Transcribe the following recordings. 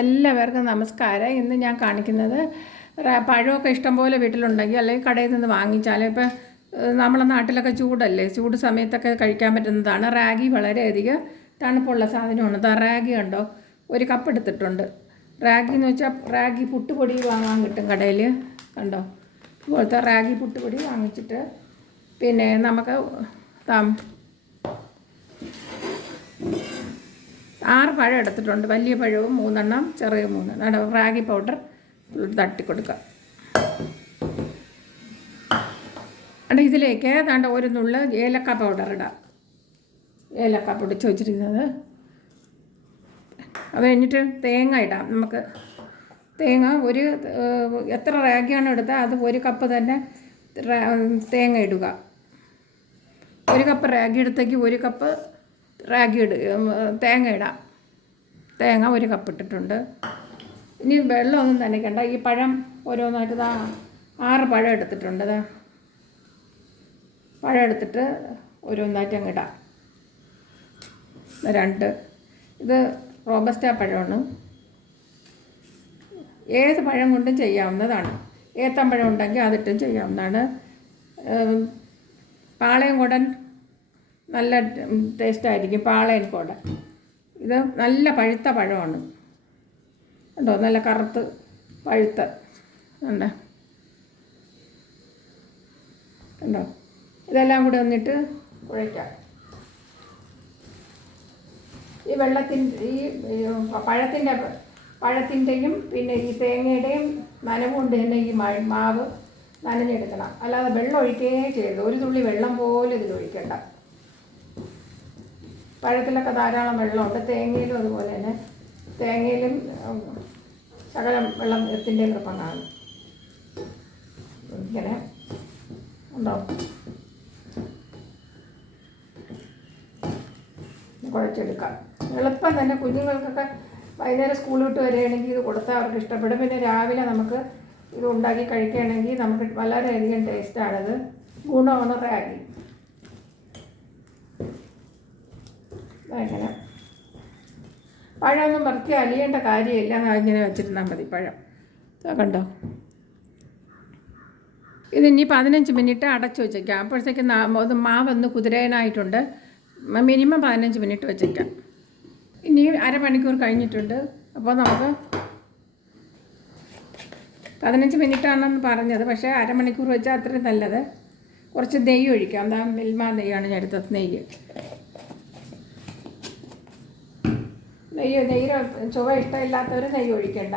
എല്ലാവർക്കും നമസ്കാരം. ഇന്ന് ഞാൻ കാണിക്കുന്നത് പഴമൊക്കെ ഇഷ്ടംപോലെ വീട്ടിലുണ്ടെങ്കിൽ അല്ലെങ്കിൽ കടയിൽ നിന്ന് വാങ്ങിച്ചാൽ ഇപ്പം നമ്മളെ നാട്ടിലൊക്കെ ചൂടല്ലേ? ചൂട് സമയത്തൊക്കെ കഴിക്കാൻ പറ്റുന്നതാണ്. റാഗി വളരെയധികം തണുപ്പുള്ള സാധനമാണ്. റാഗി ഉണ്ടോ ഒരു കപ്പ് എടുത്തിട്ടുണ്ട്. റാഗി എന്ന് വെച്ചാൽ റാഗി പുട്ടുപൊടി വാങ്ങാൻ കിട്ടും കടയിൽ. കണ്ടോ? ഇതുപോലത്തെ റാഗി പുട്ടുപൊടി വാങ്ങിച്ചിട്ട് പിന്നെ നമുക്ക് ആറ് പഴം എടുത്തിട്ടുണ്ട്. വലിയ പഴവും മൂന്നെണ്ണം ചെറിയ മൂന്നെണ്ണം. റാഗി പൗഡർ തട്ടി കൊടുക്കുക അവിടെ ഇതിലേക്ക് ഏതാണ്ട് ഒരു നുള്ള ഏലക്ക പൗഡർ ഇടാം. ഏലക്ക പൊടിച്ച് വെച്ചിരിക്കുന്നത്. അത് കഴിഞ്ഞിട്ട് തേങ്ങ ഇടാം. നമുക്ക് തേങ്ങ ഒരു എത്ര റാഗിയാണ് എടുത്തത് അത് ഒരു കപ്പ് തന്നെ തേങ്ങ ഇടുക. ഒരു കപ്പ് റാഗി എടുത്തേക്ക് ഒരു കപ്പ് റാഗി ഇട തേങ്ങ ഇടാം. തേങ്ങ ഒരു കപ്പ് ഇട്ടിട്ടുണ്ട്. ഇനി വെള്ളമൊന്നും നനയ്ക്കണ്ട. ഈ പഴം ഓരോന്നായിട്ട് ഇതാ ആറ് പഴം എടുത്തിട്ടുണ്ട് ഇതാ പഴം എടുത്തിട്ട് ഓരോന്നായിട്ട് അങ്ങ് ഇടാം. രണ്ട്. ഇത് റോബസ്റ്റ പഴമാണ്. ഏത് പഴം കൊണ്ടും ചെയ്യാവുന്നതാണ്. ഏത്തം പഴം ഉണ്ടെങ്കിൽ അതിട്ടും ചെയ്യാവുന്നതാണ്. പാളയം കുടൻ നല്ല ടേസ്റ്റ് ആയിരിക്കും. പാളയൻ കുടൻ ഇത് നല്ല പഴുത്ത പഴമാണ്. ഉണ്ടോ നല്ല കറുത്ത് പഴുത്ത. ഉണ്ട് ഉണ്ടോ ഇതെല്ലാം കൂടി വന്നിട്ട് കുഴയ്ക്കാം. ഈ വെള്ളത്തിന്റെ ഈ പഴത്തിന്റെ പഴത്തിന്റെയും പിന്നെ ഈ തേങ്ങയുടെയും നനവ് കൊണ്ട് തന്നെ ഈ മാവ് നനഞ്ഞെടുക്കണം. അല്ലാതെ വെള്ളം ഒഴിക്കുകയേ ചെയ്യരുത്. ഒരു തുള്ളി വെള്ളം പോലും ഇതിൽ ഒഴിക്കണ്ട പഴത്തിലൊക്കെ ധാരാളം വെള്ളമുണ്ട്. തേങ്ങയിലും അതുപോലെ തന്നെ. തേങ്ങയിലും ശകല ശകലം വെള്ളത്തിന്റെ കൃപ്പം കാണും ഇങ്ങനെ ഉണ്ടോ? കുഴച്ചെടുക്കാം. എളുപ്പം തന്നെ കുഞ്ഞുങ്ങൾക്കൊക്കെ വൈകുന്നേരം സ്കൂൾ വിട്ട് വരികയാണെങ്കിൽ ഇത് കൊടുത്താൽ അവർക്ക് ഇഷ്ടപ്പെടും. പിന്നെ രാവിലെ നമുക്ക് ഇത് ഉണ്ടാക്കി കഴിക്കുകയാണെങ്കിൽ നമുക്ക് വളരെയധികം ടേസ്റ്റാണിത്. ഗുണമാണ് അങ്ങനെ. പഴമൊന്നും വറുത്തി അലിയേണ്ട കാര്യമില്ല ഇങ്ങനെ വെച്ചിരുന്നാൽ മതി പഴം. കണ്ടോ? ഇതിനി പതിനഞ്ച് മിനിറ്റ് അടച്ചു വെച്ചേക്കാം. അപ്പോഴത്തേക്ക് അത് മാവൊന്ന് കുതിരേനായിട്ടുണ്ട്. മിനിമം പതിനഞ്ച് മിനിറ്റ് വെച്ചേക്കാം. ഇനി അരമണിക്കൂർ കഴിഞ്ഞിട്ടുണ്ട്. അപ്പോൾ നമുക്ക് പതിനഞ്ച് മിനിറ്റാണെന്ന് പറഞ്ഞത്. പക്ഷേ അരമണിക്കൂർ വെച്ചാൽ അത്രയും നല്ലത്. കുറച്ച് നെയ്യ് ഒഴിക്കാം. എന്താ മിൽമ നെയ്യാണ് ഞാൻ എടുത്തത് നെയ്യ്. നെയ്യ് നെയ്യ് ചുവ ഇഷ്ടമില്ലാത്തവർ നെയ്യ് ഒഴിക്കണ്ട.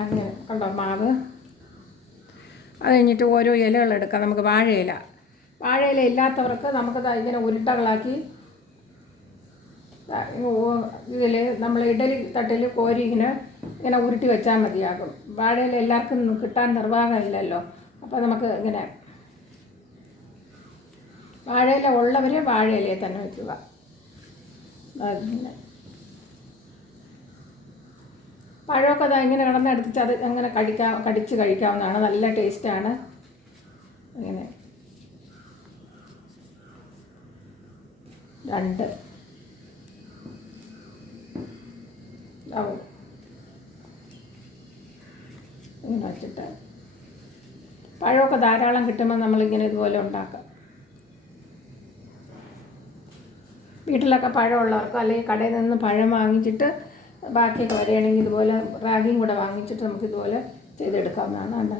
അങ്ങനെ കണ്ടോ മാവ്? അത് കഴിഞ്ഞിട്ട് ഓരോ ഇലകൾ എടുക്കാം. നമുക്ക് വാഴയില. വാഴയില ഇല്ലാത്തവർക്ക് നമുക്ക് ഇങ്ങനെ ഉരുട്ടകളാക്കി ഇതിൽ നമ്മൾ ഇഡലി തട്ടിൽ കോരി ഇങ്ങനെ ഇങ്ങനെ ഉരുട്ടി വെച്ചാൽ മതിയാകും. വാഴയില എല്ലാവർക്കും കിട്ടാൻ നിർവാഹമില്ലല്ലോ. അപ്പോൾ നമുക്ക് ഇങ്ങനെ വാഴയില ഉള്ളവർ വാഴയിലയെ തന്നെ വയ്ക്കുക പഴമൊക്കെ അത് ഇങ്ങനെ കിടന്നെടുത്ത് അത് അങ്ങനെ കടിക്കാം കടിച്ച് കഴിക്കാവുന്നതാണ്. നല്ല ടേസ്റ്റാണ്. അങ്ങനെ. രണ്ട്. ഇങ്ങനെ വെച്ചിട്ട്. പഴമൊക്കെ ധാരാളം കിട്ടുമ്പോൾ നമ്മളിങ്ങനെ ഇതുപോലെ ഉണ്ടാക്കാം. വീട്ടിലൊക്കെ പഴമുള്ളവർക്കോ അല്ലെങ്കിൽ കടയിൽ നിന്ന് പഴം വാങ്ങിച്ചിട്ട് ബാക്കിയൊക്കെ വരികയാണെങ്കിൽ ഇതുപോലെ റാഗിയും കൂടെ വാങ്ങിച്ചിട്ട് നമുക്ക് ഇതുപോലെ ചെയ്തെടുക്കാവുന്നതാണ് കണ്ടോ?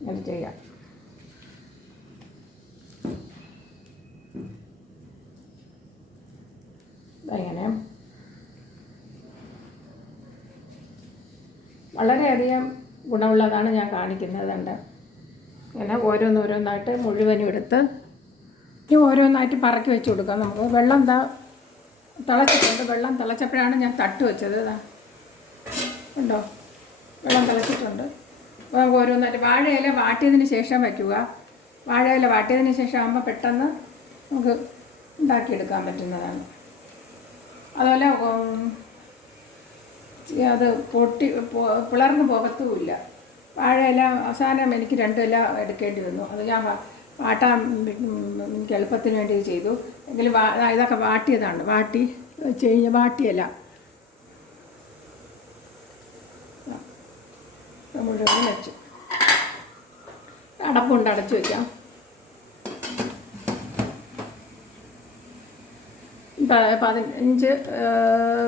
ഇങ്ങനെ ചെയ്യാം. അങ്ങനെ വളരെയധികം ഗുണമുള്ളതാണ് ഞാൻ കാണിക്കുന്നത് കണ്ട്? ഇങ്ങനെ ഓരോന്നോരോന്നായിട്ട് മുഴുവനും എടുത്ത് ഇനി ഓരോന്നായിട്ട് പറക്കി വെച്ച് കൊടുക്കാം. നമുക്ക് വെള്ളം തിളച്ചിട്ടുണ്ട്. വെള്ളം തിളച്ചപ്പോഴാണ് ഞാൻ തട്ട് വെച്ചത് ഉണ്ടോ വെള്ളം തിളച്ചിട്ടുണ്ട്. അപ്പോൾ ഓരോന്നായിട്ട് വാഴയില വാട്ടിയതിന് ശേഷം വയ്ക്കുക. വാഴയില വാട്ടിയതിന് ശേഷം ആകുമ്പോൾ പെട്ടെന്ന് നമുക്ക് ഉണ്ടാക്കിയെടുക്കാൻ പറ്റുന്നതാണ്. അതുപോലെ അത് പൊട്ടി പിളർന്ന് പോകത്തുമില്ല. വാഴയില അവസാനം എനിക്ക് രണ്ടില എടുക്കേണ്ടി വന്നു. അത് ഞാൻ വാട്ടാൻ എനിക്ക് എളുപ്പത്തിന് വേണ്ടി ചെയ്തു. എങ്കിലും ഇതൊക്കെ വാട്ടിയതാണ്. വാട്ടി വെച്ച് കഴിഞ്ഞ് വാട്ടിയല്ല മുഴുവൻ വെച്ചു. അടപ്പുണ്ട് അടച്ചു വയ്ക്കാം പതിനഞ്ച്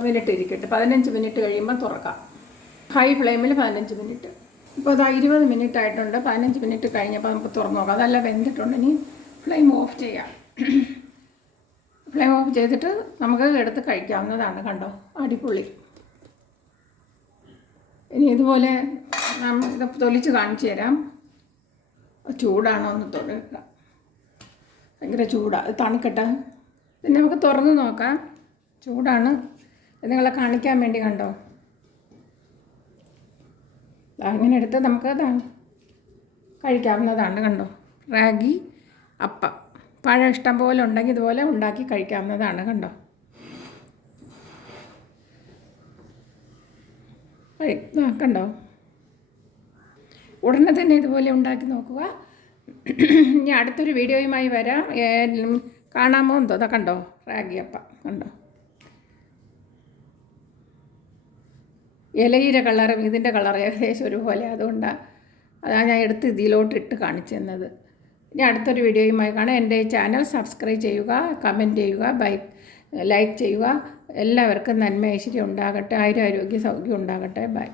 മിനിറ്റ് ഇരിക്കട്ടെ. പതിനഞ്ച് മിനിറ്റ് കഴിയുമ്പോൾ തുറക്കാം. ഹൈ ഫ്ലെയിമിൽ പതിനഞ്ച് മിനിറ്റ്. ഇപ്പോൾ അതാ ഇരുപത് മിനിറ്റ് ആയിട്ടുണ്ട്. പതിനഞ്ച് മിനിറ്റ് കഴിഞ്ഞപ്പോൾ നമുക്ക് തുറന്നു നോക്കാം. അതല്ല വെന്തിട്ടുണ്ട്. ഇനി ഫ്ലെയിം ഓഫ് ചെയ്യാം. ഫ്ലെയിം ഓഫ് ചെയ്തിട്ട് നമുക്ക് എടുത്ത് കഴിക്കാവുന്നതാണ് കണ്ടോ? അടിപൊളി. ഇനി ഇതുപോലെ ഇത് തൊലിച്ച് കാണിച്ചു തരാം. ചൂടാണോ എന്ന് തൊടുക ഭയങ്കര ചൂടാണ് തണുക്കട്ടെ. പിന്നെ നമുക്ക് തുറന്ന് നോക്കാം. ചൂടാണ്. നിങ്ങളെ കാണിക്കാൻ വേണ്ടി കണ്ടോ? ദാ ഇങ്ങനെ എടുത്ത് നമുക്ക് കഴിക്കാവുന്നതാണ് കണ്ടോ? റാഗി അപ്പം. പഴം ഇഷ്ടം പോലെ ഉണ്ടെങ്കിൽ ഇതുപോലെ ഉണ്ടാക്കി കഴിക്കാവുന്നതാണ് കണ്ടോ? കണ്ടോ? ഉടനെ തന്നെ ഇതുപോലെ ഉണ്ടാക്കി നോക്കുക. ഇനി അടുത്തൊരു വീഡിയോയുമായി വരാം. കാണാമോ എന്തോ? കണ്ടോ? റാഗി അപ്പം. കണ്ടോ? ഇലയിലെ കളറും ഇതിന്റെ കളർ ഏകദേശം ഒരുപോലെ അതുകൊണ്ടാണ് അതാണ് ഞാൻ എടുത്ത് ഇതിലോട്ട് ഇട്ട് കാണിച്ചു തന്നത് ഇനി അടുത്തൊരു വീഡിയോയുമായി കാണാം. എന്റെ ഈ ചാനൽ സബ്സ്ക്രൈബ് ചെയ്യുക കമന്റ് ചെയ്യുക ബൈ ലൈക്ക് ചെയ്യുക. എല്ലാവർക്കും നന്മ ഐശ്വര്യം ഉണ്ടാകട്ടെ ആയുരാരോഗ്യ സൗഖ്യം ഉണ്ടാകട്ടെ. ബൈ.